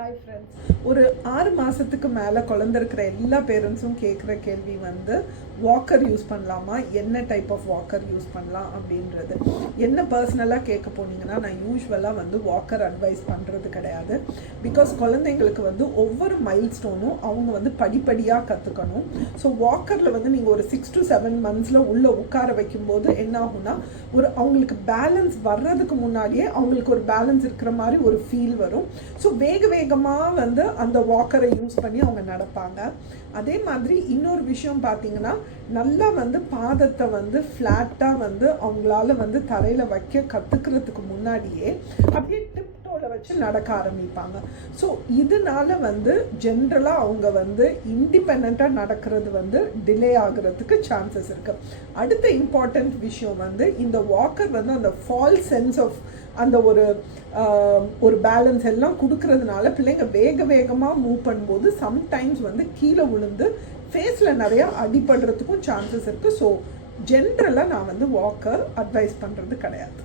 Hi friends. ஒரு 6 மாதத்துக்கு மேலே குழந்த இருக்கிற எல்லா பேரண்ட்ஸும் கேட்குற கேள்வி வந்து வாக்கர் யூஸ் பண்ணலாமா, என்ன டைப் ஆஃப் வாக்கர் யூஸ் பண்ணலாம் அப்படின்றது. என்ன பர்சனலாக கேட்க போனீங்கன்னா, நான் யூஸ்வலாக வந்து வாக்கர் அட்வைஸ் பண்ணுறது கிடையாது. பிகாஸ் குழந்தைங்களுக்கு வந்து ஒவ்வொரு மைல் ஸ்டோனும் அவங்க வந்து படிப்படியாக கற்றுக்கணும். ஸோ வாக்கரில் வந்து நீங்கள் ஒரு 6 to 7 months உள்ளே உட்கார வைக்கும்போது என்ன ஆகும்னா, அவங்களுக்கு பேலன்ஸ் வர்றதுக்கு முன்னாடியே அவங்களுக்கு ஒரு பேலன்ஸ் இருக்கிற மாதிரி ஒரு ஃபீல் வரும். ஸோ வேகமாக வந்து அந்த வாக்கரை யூஸ் பண்ணி அவங்க நடப்பாங்க. அதே மாதிரி இன்னொரு விஷயம் பார்த்தீங்கன்னா, நல்லா வந்து பாதத்தை வந்து ஃப்ளாட்டாக வந்து அவங்களால வந்து தரையில் வைக்க கற்றுக்கிறதுக்கு முன்னாடியே அப்படியே டிப்டோவில் வச்சு நடக்க ஆரம்பிப்பாங்க. ஸோ இதனால வந்து ஜென்ரலாக அவங்க வந்து இண்டிபெண்ட்டாக நடக்கிறது வந்து டிலே ஆகிறதுக்கு சான்சஸ் இருக்குது. அடுத்த இம்பார்ட்டண்ட் விஷயம் வந்து இந்த வாக்கர் வந்து அந்த ஃபால் சென்ஸ் ஆஃப் அந்த ஒரு பேலன்ஸ் எல்லாம் கொடுக்கறதுனால பிள்ளைங்க வேகமாக மூவ் பண்ணும்போது சம்டைம்ஸ் வந்து கீழே விழுந்து ஃபேஸில் நிறையா அடிபடுறதுக்கும் சான்சஸ் இருக்குது. ஸோ ஜென்ரலாக நான் வந்து வாக்கர் அட்வைஸ் பண்ணுறது கிடையாது.